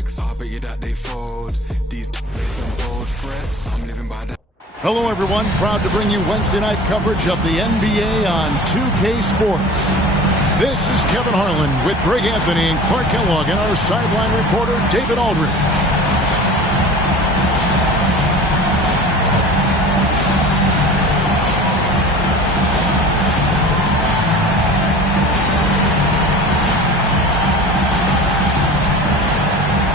flex. I bet you that they fold. These some bold threats. I'm living by that. Hello, everyone. Proud to bring you Wednesday night coverage of the NBA on 2K Sports. This is Kevin Harlan with Greg Anthony and Clark Kellogg and our sideline reporter, David Aldridge.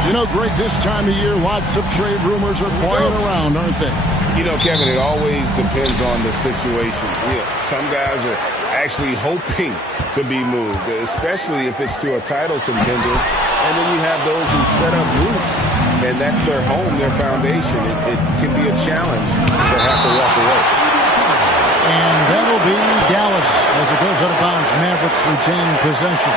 You know, Greg, this time of year, lots of trade rumors are flying around, aren't they? You know, Kevin, it always depends on the situation. Some guys are actually hoping to be moved, especially if it's to a title contender. And then you have those who set up roots, and that's their home, their foundation. It can be a challenge to have to walk away. And that'll be Dallas as it goes out of bounds. Mavericks retain possession.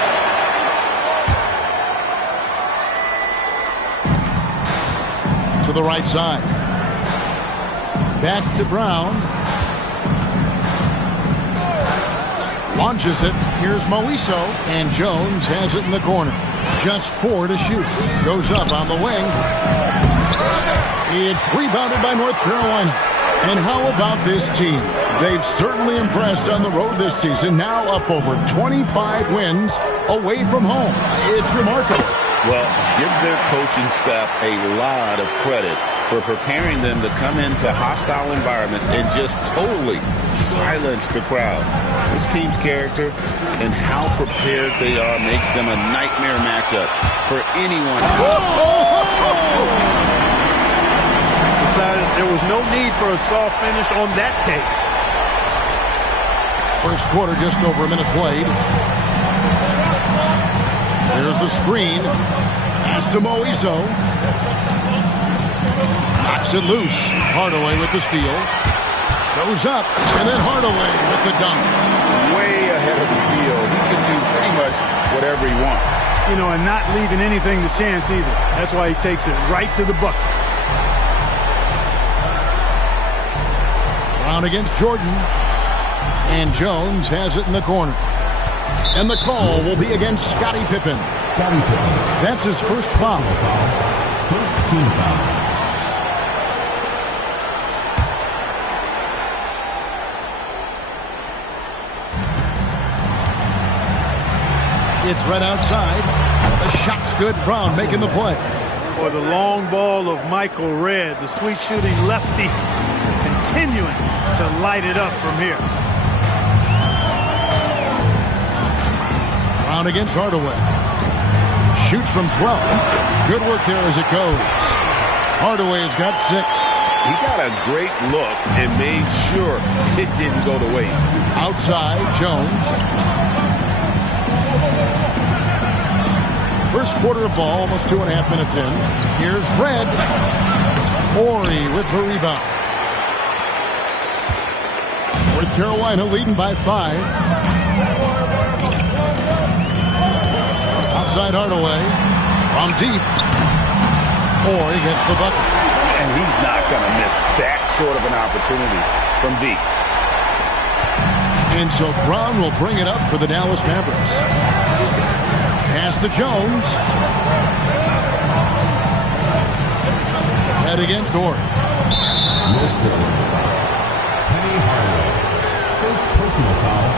To the right side. Back to Brown. Launches it. Here's Moiso. And Jones has it in the corner. Just 4 to shoot. Goes up on the wing. It's rebounded by North Carolina. And how about this team? They've certainly impressed on the road this season. Now up over 25 wins away from home. It's remarkable. Well, give their coaching staff a lot of credit for preparing them to come into hostile environments and just totally silence the crowd. This team's character and how prepared they are makes them a nightmare matchup for anyone. Decided there was no need for a soft finish on that tape. First quarter, just over a minute played. There's the screen. Pass to Moiso. Knocks it loose. Hardaway with the steal. Goes up. And then Hardaway with the dunk. Way ahead of the field. He can do pretty much whatever he wants. You know, and not leaving anything to chance either. That's why he takes it right to the bucket. Brown against Jordan. And Jones has it in the corner. And the call will be against Scottie Pippen. That's his first foul. First team foul. It's right outside. The shot's good. Brown making the play. For the long ball of Michael Redd, the sweet shooting lefty, continuing to light it up from here. Brown against Hardaway. Shoots from 12. Good work there as it goes. Hardaway's got 6. He got a great look and made sure it didn't go to waste. Outside, Jones. First quarter of ball, almost 2.5 minutes in. Here's Redd. Morey with the rebound. North Carolina leading by 5. Outside Hardaway. From deep. Morey gets the bucket. And he's not going to miss that sort of an opportunity from deep. And so Brown will bring it up for the Dallas Mavericks. Pass to Jones. Head against Horry. Penny Hardaway. First personal foul.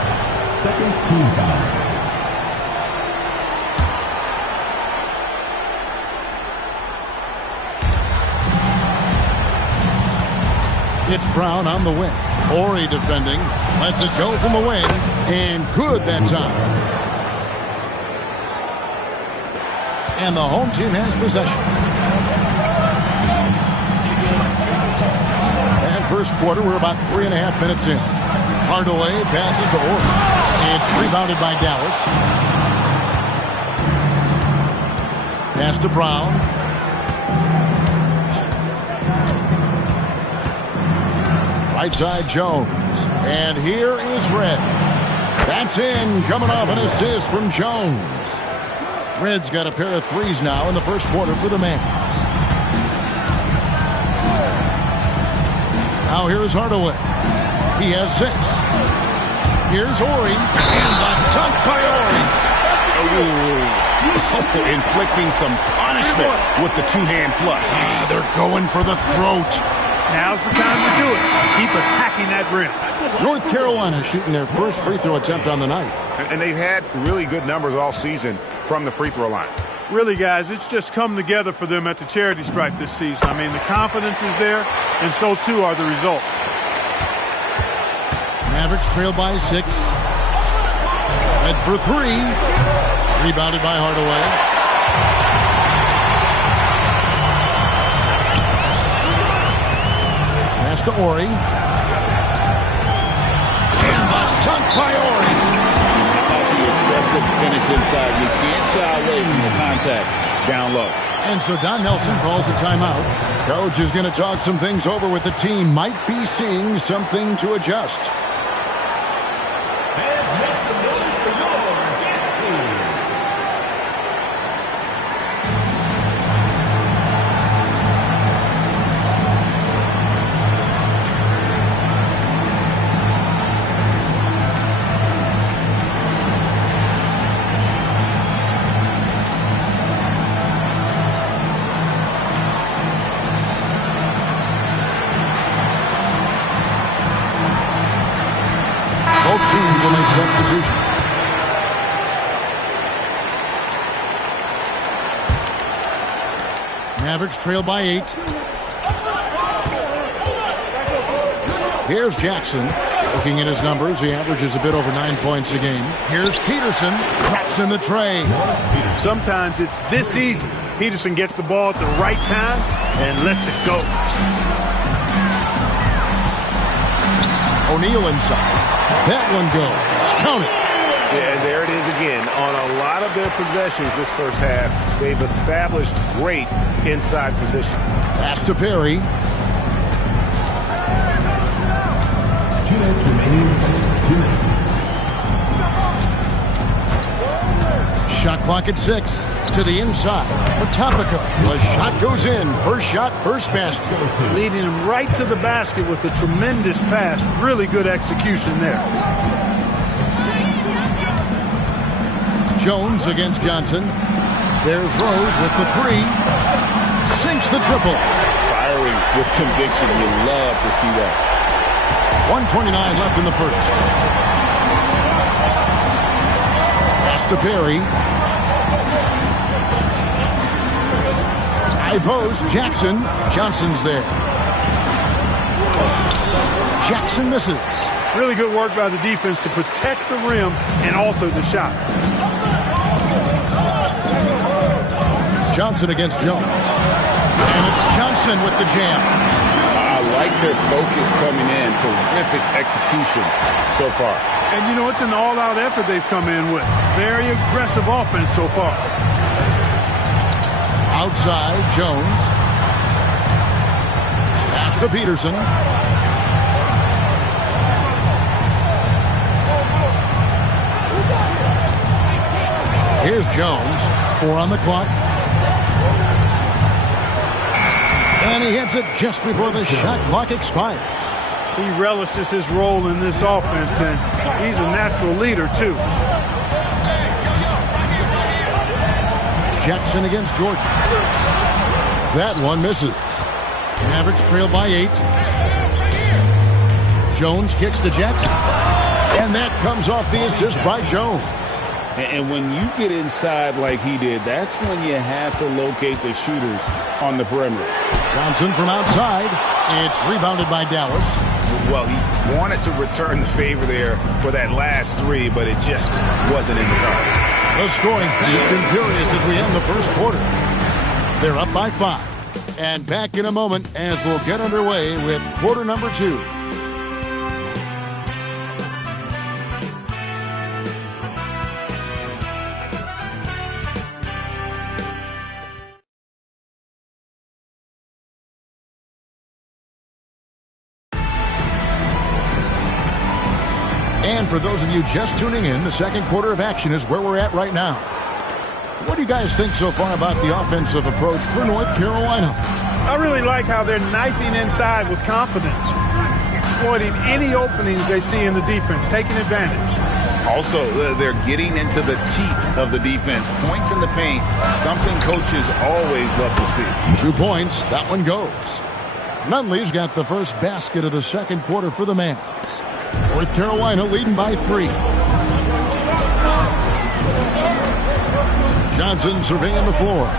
Second team foul. It's Brown on the wing. Horry defending. Lets it go from the wing. And good that time. And the home team has possession. And first quarter, we're about 3.5 minutes in. Hardaway passes to Horry. It's rebounded by Dallas. Pass to Brown. Right side, Jones. And here is Redd. That's in, coming off an assist from Jones. Redd's got a pair of threes now in the first quarter for the Mavs. Now here's Hardaway. He has 6. Here's Horry. And the dunk by Horry. Inflicting some punishment with the two-hand flush. They're going for the throat. Now's the time to do it. Keep attacking that rim. North Carolina shooting their first free throw attempt on the night. And they've had really good numbers all season from the free throw line. Really, guys, it's just come together for them at the charity stripe this season. I mean, the confidence is there, and so too are the results. Mavericks trail by 6. Head for 3. Rebounded by Hardaway. Pass to Ori. And the dunk by Ori. How about the aggressive finish inside? You can't shy away from the contact down low. And so Don Nelson calls a timeout. Coach is going to talk some things over with the team. Might be seeing something to adjust. Both teams will make substitutions. Mavericks trail by 8. Here's Jackson. Looking at his numbers, he averages a bit over 9 points a game. Here's Peterson. Drops in the tray. Sometimes it's this easy. Peterson gets the ball at the right time and lets it go. O'Neal inside. That one goes. Count it. Yeah, and there it is again. On a lot of their possessions this first half, they've established great inside position. Pass to Perry. 2 minutes remaining in the first. 2 minutes. Shot clock at 6. To the inside. Matopica. The shot goes in. First shot, first basket. Leading him right to the basket with a tremendous pass. Really good execution there. Jones against Johnson. There's Rose with the 3. Sinks the triple. Firing with conviction. You love to see that. 1:29 left in the first. Pass to Perry. High post. Jackson. Johnson's there. Jackson misses. Really good work by the defense to protect the rim and alter the shot. Johnson against Jones. And it's Johnson with the jam. I like their focus coming in. Terrific execution so far. And, you know, it's an all-out effort they've come in with. Very aggressive offense so far. Outside, Jones. Pass to Peterson. Here's Jones. 4 on the clock. And he hits it just before the shot clock expires. He relishes his role in this offense, and he's a natural leader, too. Jackson against Jordan. That one misses. Mavericks trail by 8. Jones kicks to Jackson. And that comes off the assist by Jones. And when you get inside like he did, that's when you have to locate the shooters on the perimeter. Johnson from outside. It's rebounded by Dallas. Well, he wanted to return the favor there for that last 3, but it just wasn't in the cards. The scoring fast and furious as we end the first quarter. They're up by 5. And back in a moment as we'll get underway with quarter number 2. And for those of you just tuning in, the second quarter of action is where we're at right now. What do you guys think so far about the offensive approach for North Carolina? I really like how they're knifing inside with confidence, exploiting any openings they see in the defense, taking advantage. Also, they're getting into the teeth of the defense. Points in the paint, something coaches always love to see. 2 points. That one goes. Nunley's got the first basket of the second quarter for the Mavs. North Carolina leading by 3. Johnson surveying the floor.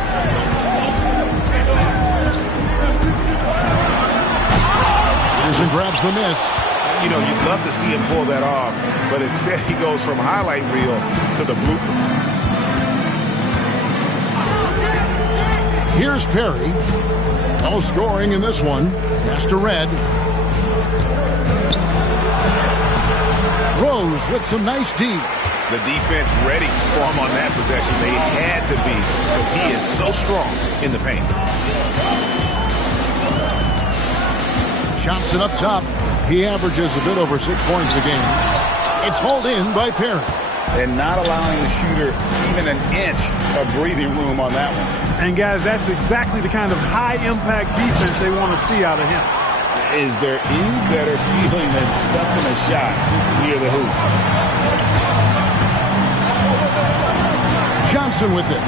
Peterson grabs the miss. You know, you'd love to see him pull that off, but instead he goes from highlight reel to the bloopers. Here's Perry. No scoring in this one. Pass to Red. Rose with some nice D. The defense ready for him on that possession. They had to be, because he is so strong in the paint. Johnson up top. He averages a bit over 6 points a game. It's hauled in by Perry. And not allowing the shooter even an inch of breathing room on that one. And, guys, that's exactly the kind of high-impact defense they want to see out of him. Is there any better feeling than stuffing a shot near the hoop? Johnson with it.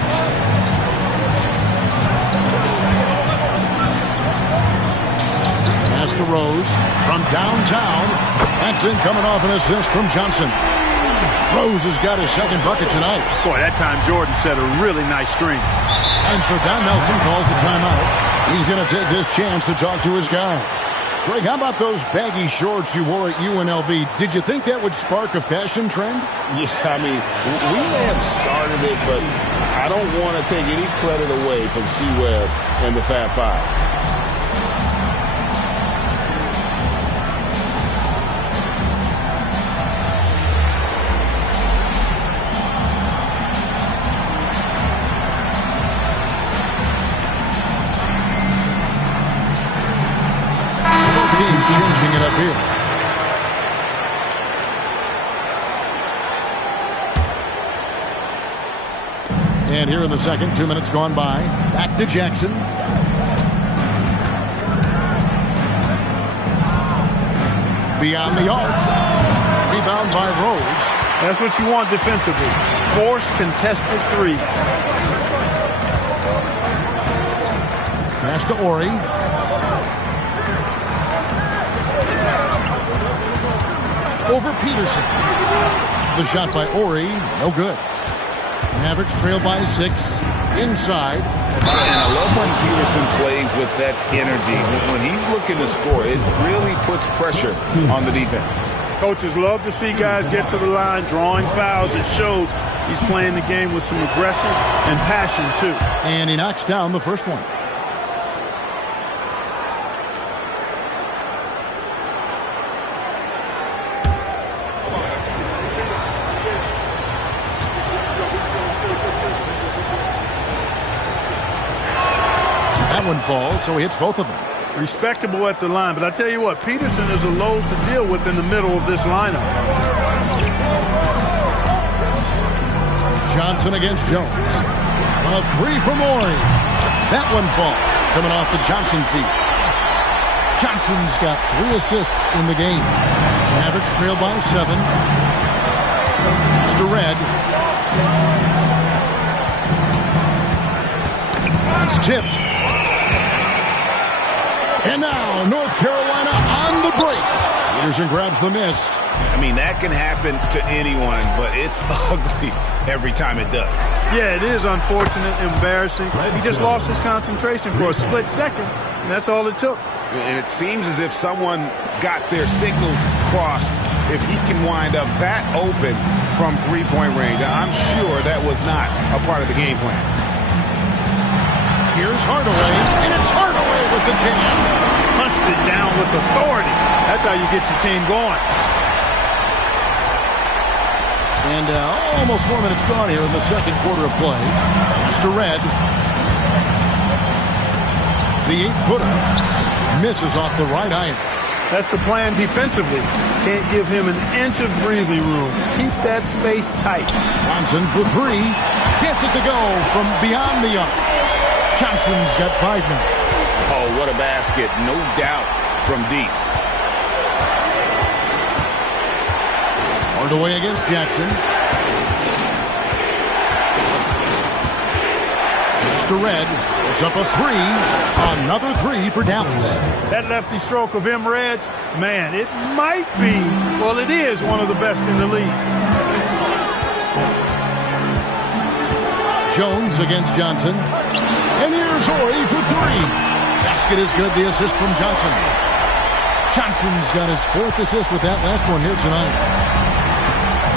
Pass to Rose from downtown. That's in, coming off an assist from Johnson. Rose has got his second bucket tonight. Boy, that time Jordan set a really nice screen. And so Don Nelson calls a timeout. He's going to take this chance to talk to his guys. Greg, how about those baggy shorts you wore at UNLV? Did you think that would spark a fashion trend? Yeah, I mean, we may have started it, but I don't want to take any credit away from C-Web and the Fab Five. Changing it up here. And here in the second, 2 minutes gone by. Back to Jackson. Beyond the arc. Rebound by Rose. That's what you want defensively. Force contested threes. Pass to Ori. Over Peterson. The shot by Ori, no good. Mavericks trail by 6. Inside. And I love when Peterson plays with that energy. When he's looking to score, it really puts pressure on the defense. Coaches love to see guys get to the line, drawing fouls. It shows he's playing the game with some aggression and passion, too. And he knocks down the first one. One falls, so he hits both of them. Respectable at the line, but I tell you what, Peterson is a load to deal with in the middle of this lineup. Johnson against Jones. A three from Ori. That one falls, coming off the Johnson feet. Johnson's got 3 assists in the game. Mavericks trail by 7. It's to Red. It's tipped. And now, North Carolina on the break. Peterson grabs the miss. I mean, that can happen to anyone, but it's ugly every time it does. Yeah, it is unfortunate, embarrassing. He just lost his concentration for a split second, and that's all it took. And it seems as if someone got their signals crossed if he can wind up that open from three-point range. I'm sure that was not a part of the game plan. Here's Hardaway, and it's Hardaway with the jam. Punched it down with authority. That's how you get your team going. And almost 4 minutes gone here in the second quarter of play. Mr. Red. The 8-footer misses off the right iron. That's the plan defensively. Can't give him an inch of breathing room. Keep that space tight. Johnson for 3. Gets it to go from beyond the arc. Johnson's got 5 now. Oh, what a basket. No doubt from deep. Hardaway against Jackson. Mr. Red, it's up a three. Another three for Dallas. That lefty stroke of him, Reds, man, it might be, well, it is one of the best in the league. Jones against Johnson. And here's Ori for three. Basket is good. The assist from Johnson. Johnson's got his fourth assist with that last one here tonight.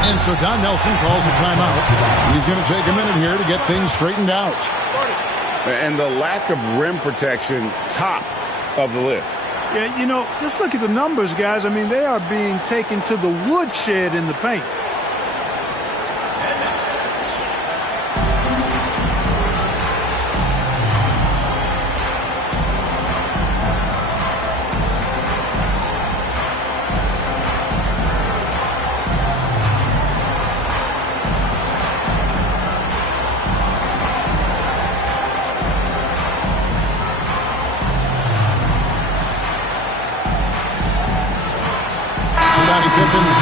And so Don Nelson calls a timeout. He's going to take a minute here to get things straightened out. And the lack of rim protection, top of the list. Yeah, you know, just look at the numbers, guys. I mean, they are being taken to the woodshed in the paint.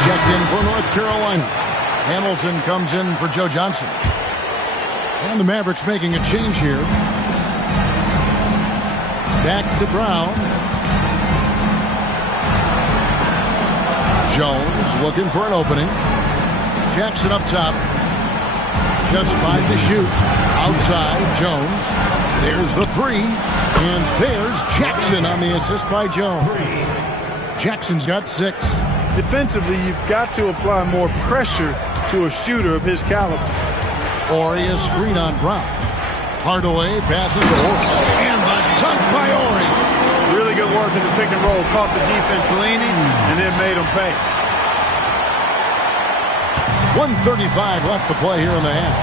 Checked in for North Carolina. Hamilton comes in for Joe Johnson. And the Mavericks making a change here. Back to Brown. Jones looking for an opening. Jackson up top. Just 5 to shoot. Outside, Jones. There's the three. And there's Jackson on the assist by Jones. Jackson's got 6. Defensively, you've got to apply more pressure to a shooter of his caliber. Ori a screen on Brown. Hardaway passes to Ori. And the dunk by Ori. Really good work in the pick and roll. Caught the defense leaning and then made them pay. 1:35 left to play here in the half.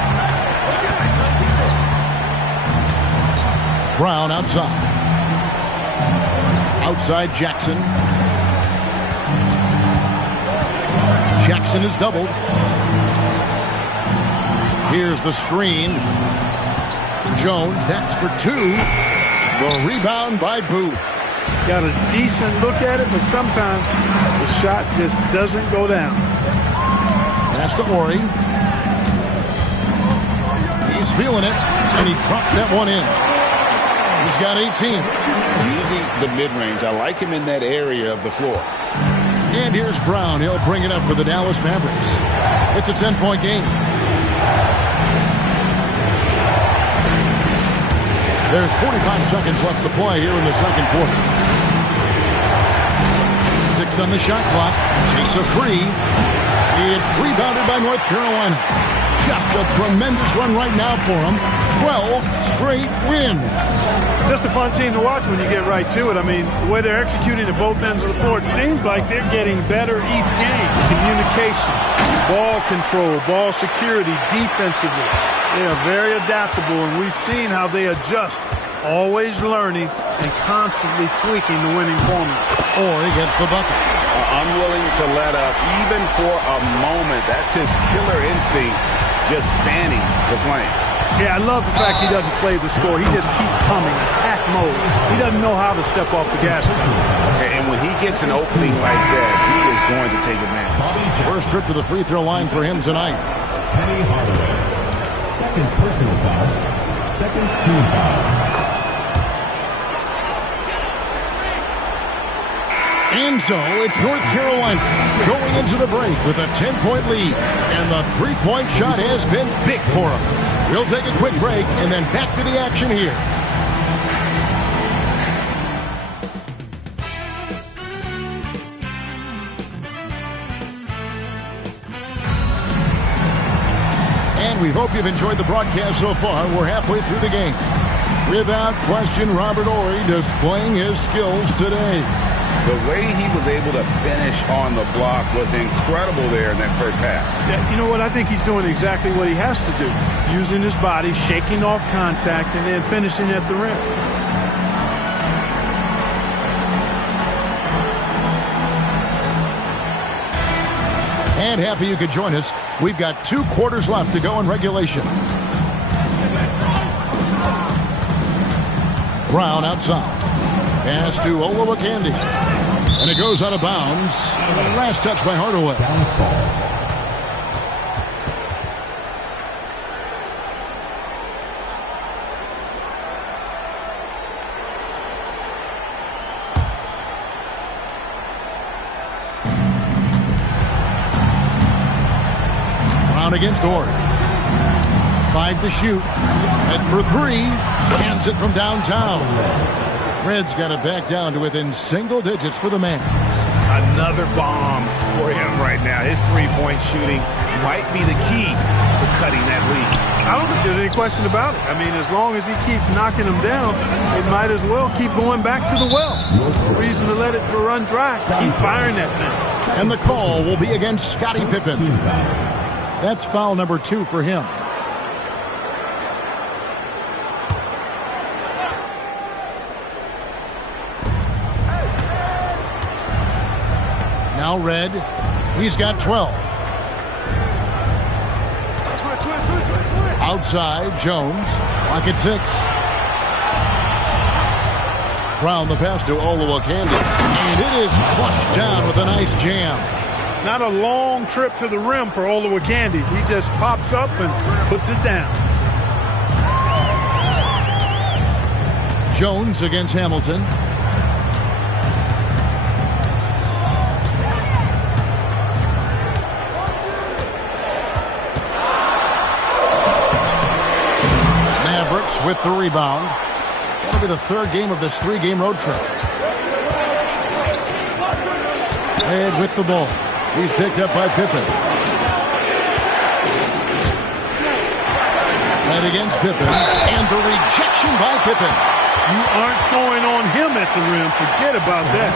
Brown outside. Outside Jackson. Jackson is doubled. Here's the screen. Jones, that's for 2. The rebound by Booth. Got a decent look at it, but sometimes the shot just doesn't go down. Pass to Ori. He's feeling it, and he drops that one in. He's got 18. Using the mid-range. I like him in that area of the floor. And here's Brown. He'll bring it up for the Dallas Mavericks. It's a 10-point game. There's 45 seconds left to play here in the second quarter. 6 on the shot clock. Takes a three. It's rebounded by North Carolina. Just a tremendous run right now for them. 12 straight wins. Just a fun team to watch when you get right to it. I mean, the way they're executing at both ends of the floor, it seems like they're getting better each game. Communication, ball control, ball security, defensively. They are very adaptable, and we've seen how they adjust, always learning and constantly tweaking the winning formula. Ori gets the bucket. Unwilling to let up even for a moment. That's his killer instinct, just fanning the flame. Yeah, I love the fact he doesn't play the score. He just keeps coming, attack mode. He doesn't know how to step off the gas pedal. And when he gets an opening like that, he is going to take advantage. First trip to the free throw line for him tonight. Penny Hardaway. Second personal foul. Second team foul. And so it's North Carolina going into the break with a 10-point lead. And the three-point shot has been big for them. We'll take a quick break and then back to the action here. And we hope you've enjoyed the broadcast so far. We're halfway through the game. Without question, Robert Horry displaying his skills today. The way he was able to finish on the block was incredible there in that first half. Yeah, you know what? I think he's doing exactly what he has to do. Using his body, shaking off contact, and then finishing at the rim. And happy you could join us. We've got 2 quarters left to go in regulation. Brown outside. Pass to Olowokandi. And it goes out of bounds. Last touch by Hardaway. Bounce ball. Brown against Ord. 5 to shoot. Head for 3. Cans it from downtown. Reds got it back down to within single digits for the Mavs. Another bomb for him right now. His three-point shooting might be the key to cutting that lead. I don't think there's any question about it. I mean, as long as he keeps knocking them down, it might as well keep going back to the well. No reason to let it run dry. Keep firing that thing. And the call will be against Scottie Pippen. That's foul number 2 for him. Now Red. He's got 12. Outside, Jones. Lock at 6. Brown the pass to Olowokandi. And it is flushed down with a nice jam. Not a long trip to the rim for Olowokandi. He just pops up and puts it down. Jones against Hamilton. With the rebound. That'll be the third game of this 3-game road trip. Red with the ball. He's picked up by Pippen. Red against Pippen. And the rejection by Pippen. You aren't scoring on him at the rim. Forget about that.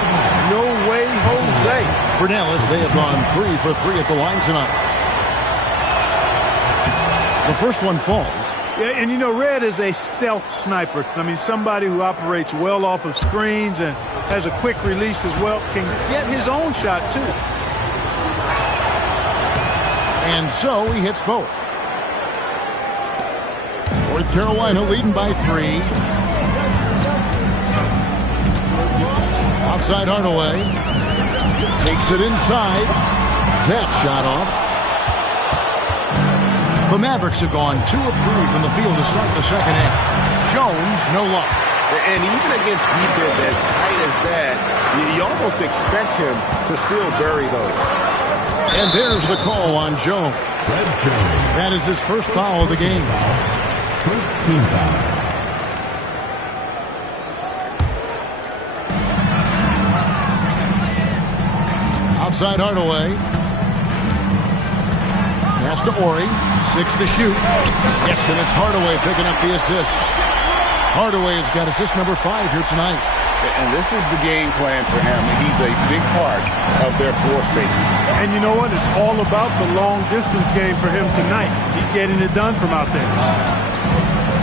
No way, Jose. For Dallas, they have gone 3 for 3 at the line tonight. The first one falls. Yeah, and you know, Red is a stealth sniper. I mean, somebody who operates well off of screens and has a quick release as well. Can get his own shot, too. And so he hits both. North Carolina leading by 3. Outside Hardaway. Takes it inside. That shot off. The Mavericks have gone 2 of 3 from the field to start the second half. Jones, no luck. And even against defense as tight as that, you almost expect him to still bury those. And there's the call on Jones. That is his first foul of the game. First team foul. Outside Hardaway. Pass to Ori. 6 to shoot. Yes, and it's Hardaway picking up the assist. Hardaway has got assist number 5 here tonight. And this is the game plan for him. He's a big part of their floor spacing. And you know what? It's all about the long-distance game for him tonight. He's getting it done from out there.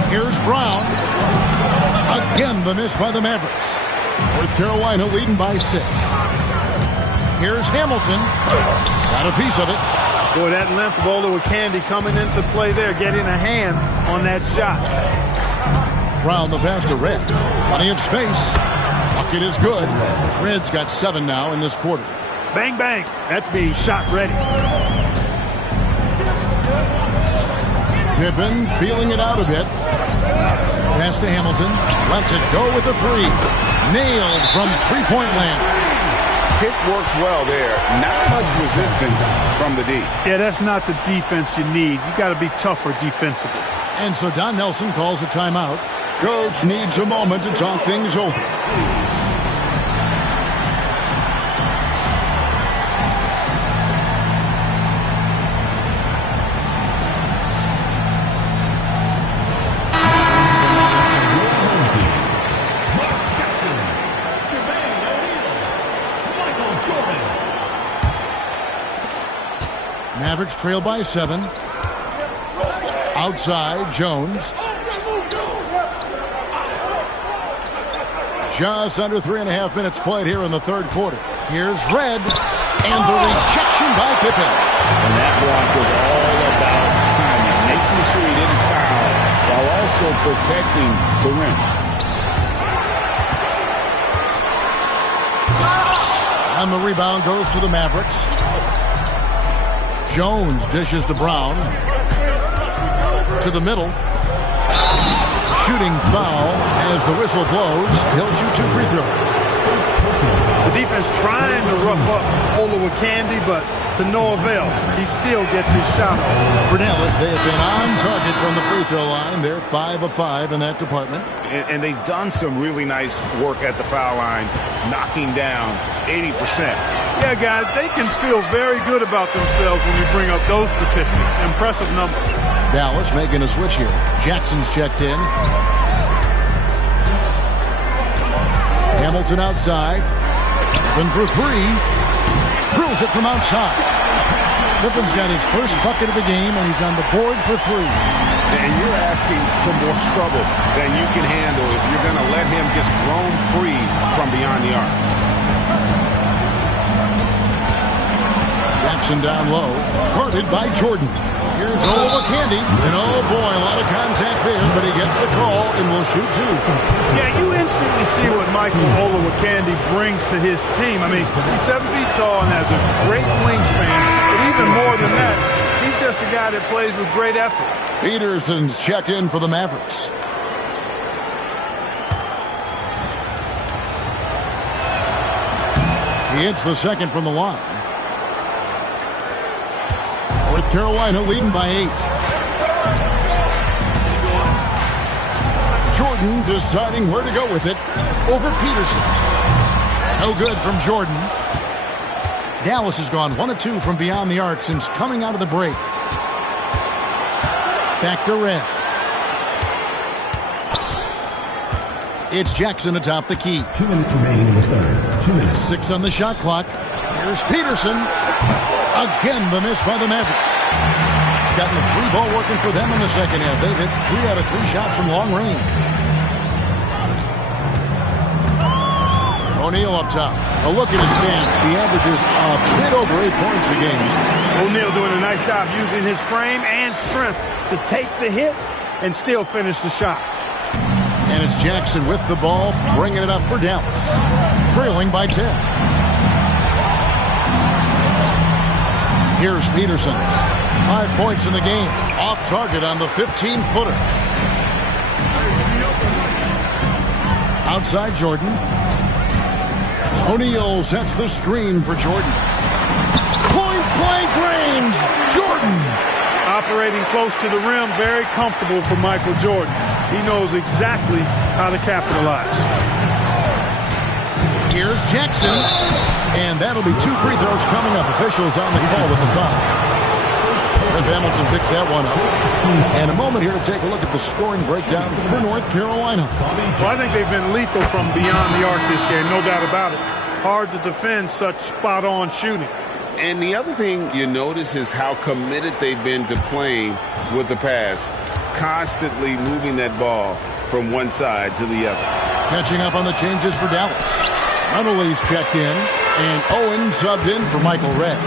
Here's Brown. Again, the miss by the Mavericks. North Carolina leading by 6. Here's Hamilton. Got a piece of it. Boy, that length of Olowokandi coming into play there, getting a hand on that shot. Brown the pass to Red. Plenty of space. Bucket is good. Red's got 7 now in this quarter. Bang, bang. That's being shot ready. Pippen feeling it out a bit. Pass to Hamilton. Lets it go with a 3. Nailed from three-point land. Pick works well there. Not much resistance from the D. Yeah, that's not the defense you need. You got to be tougher defensively. And so Don Nelson calls a timeout. Coach needs a moment to talk things over. Mavericks trail by 7. Outside, Jones. Just under 3.5 minutes played here in the third quarter. Here's Red. And the rejection by Pippen. And that block was all about timing, making sure he didn't foul while also protecting the rim. And the rebound goes to the Mavericks. Jones dishes to Brown. To the middle. Shooting foul as the whistle blows. He'll shoot 2 free throws. Defense trying to rough up Olowokandi, but to no avail. He still gets his shot off. For Dallas, they have been on target from the free throw line. They're 5 of 5 in that department. And they've done some really nice work at the foul line, knocking down 80%. Yeah, guys, they can feel very good about themselves when we bring up those statistics. Impressive numbers. Dallas making a switch here. Jackson's checked in. Hamilton outside. Open for three. Drills it from outside. Pippen's got his first bucket of the game, and he's on the board for three. And you're asking for more trouble than you can handle if you're going to let him just roam free from beyond the arc. Jackson down low. Guarded by Jordan. Here's Olowokandi. And oh boy, a lot of contact there, but he gets the call and will shoot two. Yeah, you instantly see what Michael Olowokandi brings to his team. I mean, he's 7 feet tall and has a great wingspan. But even more than that, he's just a guy that plays with great effort. Peterson's checked in for the Mavericks. He hits the second from the line. North Carolina leading by 8. Jordan deciding where to go with it over Peterson. No good from Jordan. Dallas has gone 1 of 2 from beyond the arc since coming out of the break. Back to Red. It's Jackson atop the key. 2 minutes remaining in the third. 2 minutes. 6 on the shot clock. Here's Peterson. Again, the miss by the Mavericks. Gotten the three ball working for them in the second half. They've hit 3 out of 3 shots from long range. O'Neal up top. A look at his stats. He averages a bit over 8 points a game. O'Neal doing a nice job using his frame and strength to take the hit and still finish the shot. And it's Jackson with the ball, bringing it up for Dallas. Trailing by 10. Here's Peterson. 5 points in the game. Off target on the 15-footer. Outside Jordan. O'Neal sets the screen for Jordan. Point-blank range. Jordan. Operating close to the rim, very comfortable for Michael Jordan. He knows exactly how to capitalize. Here's Jackson. And that'll be 2 free throws coming up. Officials on the call with the foul. Cliff Hamilton picks that one up. And a moment here to take a look at the scoring breakdown for North Carolina. Well, I think they've been lethal from beyond the arc this game, no doubt about it. Hard to defend such spot-on shooting. And the other thing you notice is how committed they've been to playing with the pass, constantly moving that ball from one side to the other. Catching up on the changes for Dallas. Runnelly's checked in, and Owen subbed in for Michael Redd.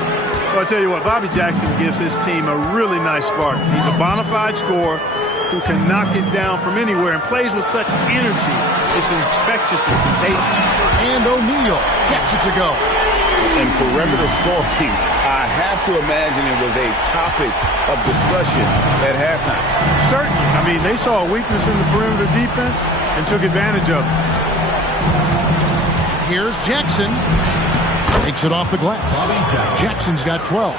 Well, I'll tell you what, Bobby Jackson gives his team a really nice spark. He's a bona fide scorer who can knock it down from anywhere and plays with such energy. It's infectious and contagious. And O'Neal gets it to go. And perimeter scoring, I have to imagine it was a topic of discussion at halftime. Certainly. I mean, they saw a weakness in the perimeter defense and took advantage of it. Here's Jackson. Takes it off the glass. Jackson's got 12.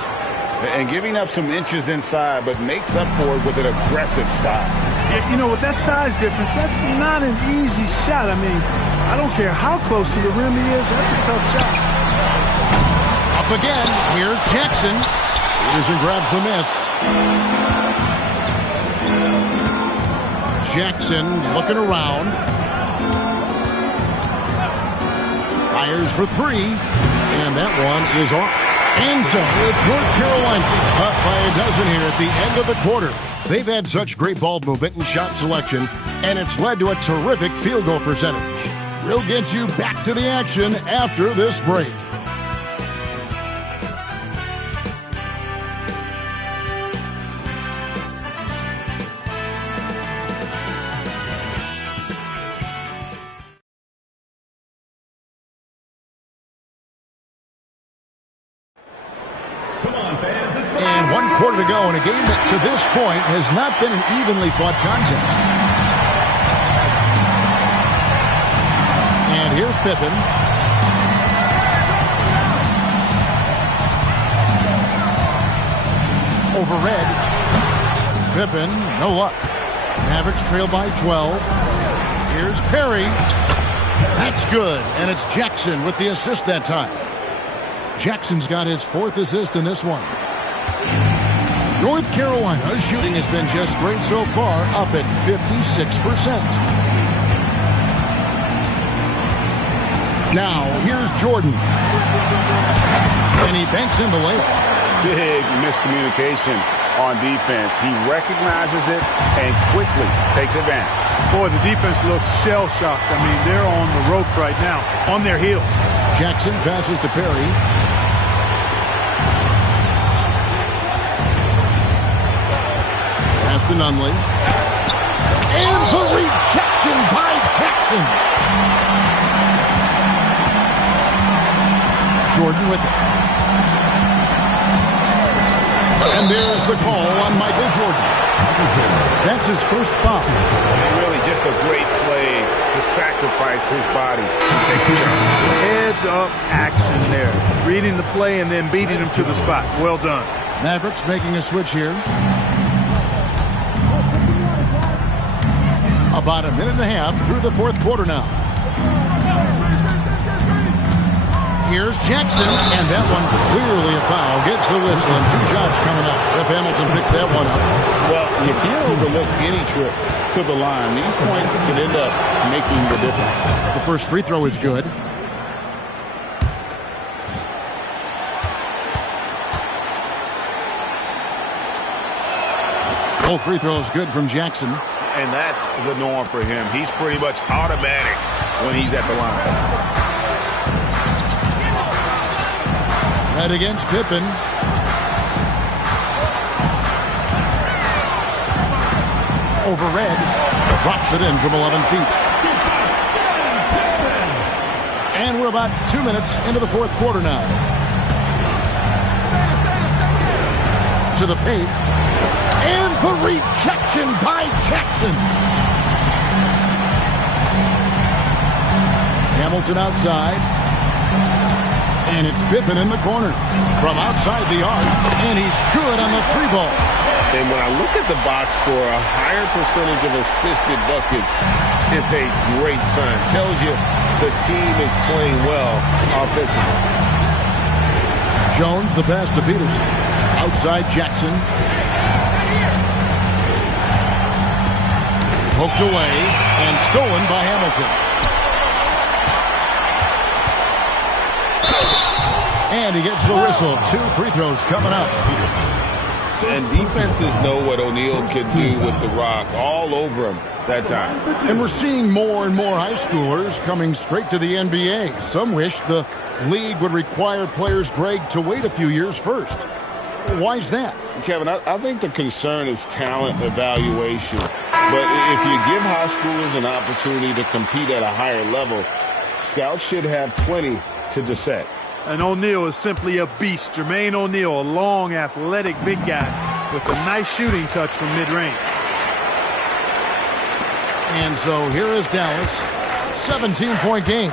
And giving up some inches inside, but makes up for it with an aggressive style. You know, with that size difference, that's not an easy shot. I mean, I don't care how close to the rim he is. That's a tough shot. Up again. Here's Jackson. Peterson grabs the miss. Jackson looking around. Fires for 3. And that one is off. And so it's North Carolina up by a dozen here at the end of the quarter. They've had such great ball movement and shot selection, and it's led to a terrific field goal percentage. We'll get you back to the action after this break. And 1 quarter to go in a game that to this point has not been an evenly fought contest. And here's Pippen. Over Red. Pippen, no luck. Mavericks trail by 12. Here's Perry. That's good, and it's Jackson with the assist that time. Jackson's got his 4th assist in this one. North Carolina's shooting has been just great so far, up at 56%. Now, here's Jordan. And he banks in the layup. Big miscommunication on defense. He recognizes it and quickly takes advantage. Boy, the defense looks shell-shocked. I mean, they're on the ropes right now, on their heels. Jackson passes to Perry. Pass to Nunley. And the rejection by Jackson. Jordan with it. And there's the call on Michael Jordan. That's his first foul. And really just a great play to sacrifice his body to take the jump. Heads-up action there. Reading the play and then beating him to the spot. Well done. Mavericks making a switch here. About a minute and a half through the 4th quarter now. Here's Jackson, and that one clearly a foul. Gets the whistle, and 2 shots coming up. Rip Hamilton picks that one up. Well, you can't overlook any trip to the line. These points could end up making the difference. The first free throw is good. Both free throws good from Jackson. And that's the norm for him. He's pretty much automatic when he's at the line. Red against Pippen. Over Red. Drops it in from 11 feet. And we're about 2 minutes into the 4th quarter now. To the paint. And the rejection by Jackson. Hamilton outside. And it's Pippen in the corner from outside the arc, and he's good on the 3-ball. And when I look at the box score, a higher percentage of assisted buckets is a great sign. Tells you the team is playing well offensively. Jones, the pass to Peterson. Outside Jackson. Poked away and stolen by Hamilton. And he gets the whistle. 2 free throws coming up. And defenses know what O'Neal can do with the rock all over him that time. And we're seeing more and more high schoolers coming straight to the NBA. Some wish the league would require players, Greg, to wait a few years first. Why is that? Kevin, I think the concern is talent evaluation. But if you give high schoolers an opportunity to compete at a higher level, scouts should have plenty to dissect. And O'Neal is simply a beast. Jermaine O'Neal, a long, athletic, big guy with a nice shooting touch from mid-range. And so here is Dallas. 17-point game.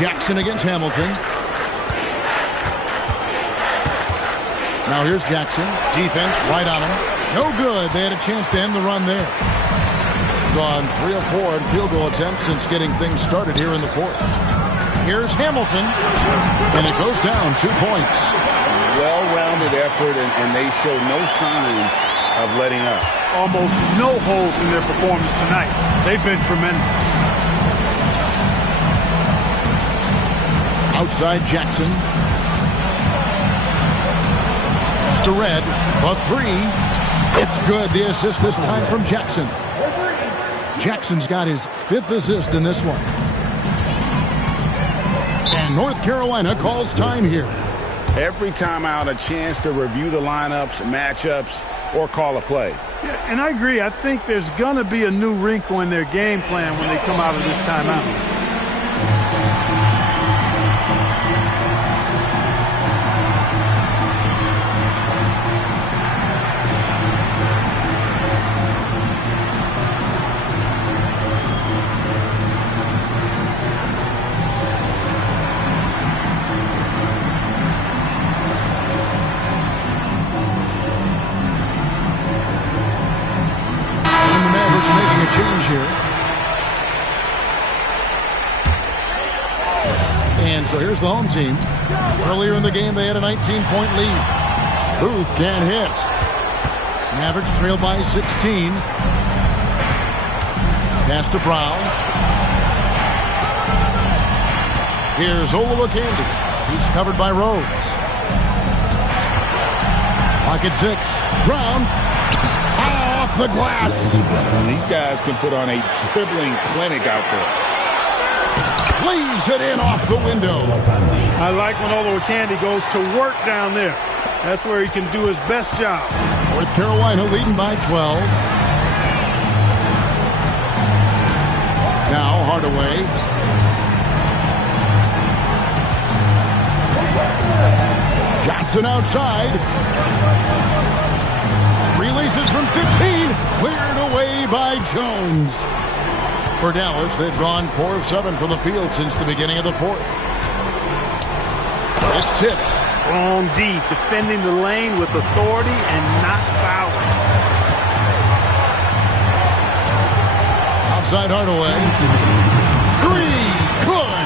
Jackson against Hamilton. Now here's Jackson. Defense right on him. No good. They had a chance to end the run there. Gone 3 of 4 in field goal attempts since getting things started here in the 4th. Here's Hamilton, and it goes down 2 points. Well-rounded effort, and they show no signs of letting up. Almost no holes in their performance tonight. They've been tremendous. Outside Jackson. To Red, a 3. It's good. The assist this time from Jackson. Jackson's got his 5th assist in this one. And North Carolina calls time here. Every time out, a chance to review the lineups, matchups, or call a play. Yeah, and I agree. I think there's going to be a new wrinkle in their game plan when they come out of this timeout. here. And so here's the home team. Earlier in the game, they had a 19-point lead. Booth can't hit. Mavericks trail by 16. Pass to Brown. Here's Olowokandi. He's covered by Rose. Pocket 6. Brown. Off the glass. And these guys can put on a dribbling clinic out there. Lays it in off the window. I like when Olowokandi goes to work down there. That's where he can do his best job. North Carolina leading by 12. Now Hardaway. Johnson outside. Releases from 15. Cleared away by Jones. For Dallas, they've gone 4 of 7 from the field since the beginning of the fourth. It's tipped. Strong D, defending the lane with authority and not fouling. Outside Hardaway. 3. Good.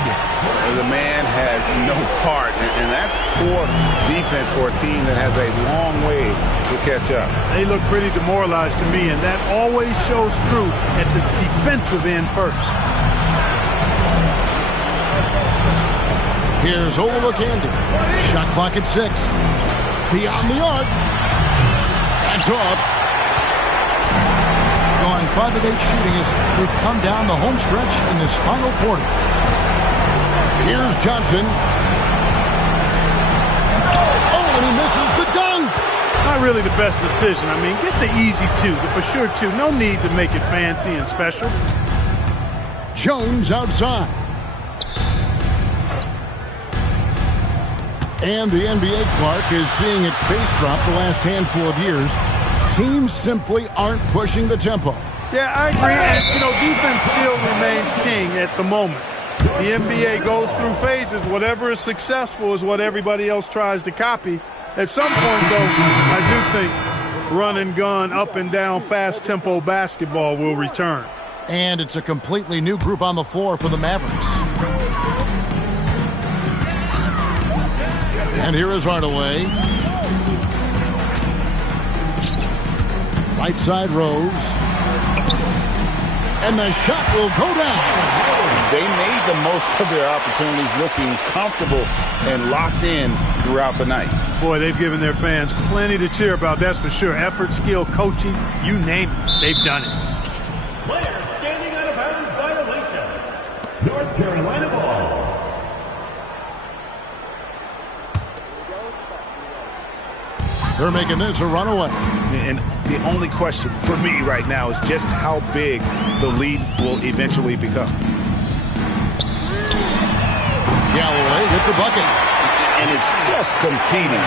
The man has no heart, and that's poor defense for a team that has a long way to catch up. They look pretty demoralized to me, and that always shows through at the defensive end first. Here's Olowokandi. Shot clock at 6. Beyond the arc. That's off. Gone 5 of 8 shooting as they've come down the home stretch in this final quarter. Here's Johnson. Oh, and he misses the dunk. Not really the best decision. I mean, get the easy 2, the for sure 2. No need to make it fancy and special. Jones outside. And the NBA, Clark, is seeing its pace drop the last handful of years. Teams simply aren't pushing the tempo. Yeah, I agree. And, defense still remains king at the moment. The NBA goes through phases. Whatever is successful is what everybody else tries to copy. At some point, though, I do think run and gun, up and down, fast tempo basketball will return. And it's a completely new group on the floor for the Mavericks. And here is Hardaway. Right side Rose. And the shot will go down. They made the most of their opportunities, looking comfortable and locked in throughout the night. Boy, they've given their fans plenty to cheer about, that's for sure. Effort, skill, coaching, you name it, they've done it. Player standing out of bounds violation. North Carolina ball. They're making this a runaway. And the only question for me right now is just how big the lead will eventually become. Galloway hit the bucket. And it's just competing,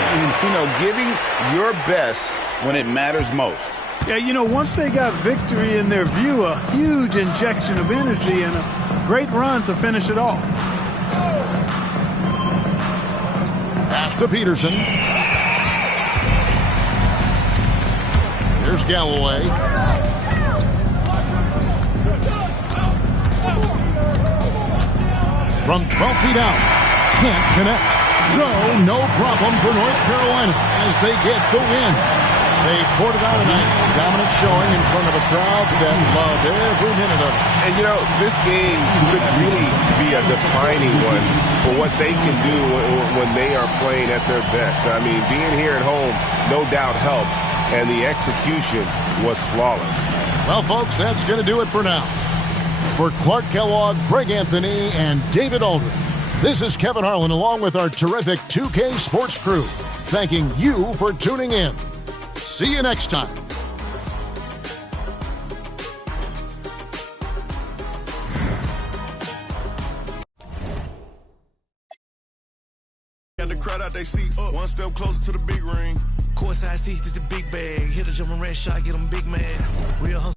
giving your best when it matters most. Yeah, once they got victory in their view, a huge injection of energy and a great run to finish it off. Pass to Peterson. Here's Galloway. From 12 feet out. Can't connect. So, no problem for North Carolina as they get the win. They poured it out tonight. Dominant showing in front of a crowd that loved every minute of it. And, this game could really be a defining one for what they can do when they are playing at their best. I mean, being here at home no doubt helps, and the execution was flawless. Well, folks, that's going to do it for now. For Clark Kellogg, Greg Anthony, and David Aldridge, this is Kevin Harlan along with our terrific 2K Sports crew, thanking you for tuning in. See you next time. Got the crowd out their seats, one step closer to the big ring. Courtside seats, this the big bag. Hit a jumping red shot, get them big man. Real hustle.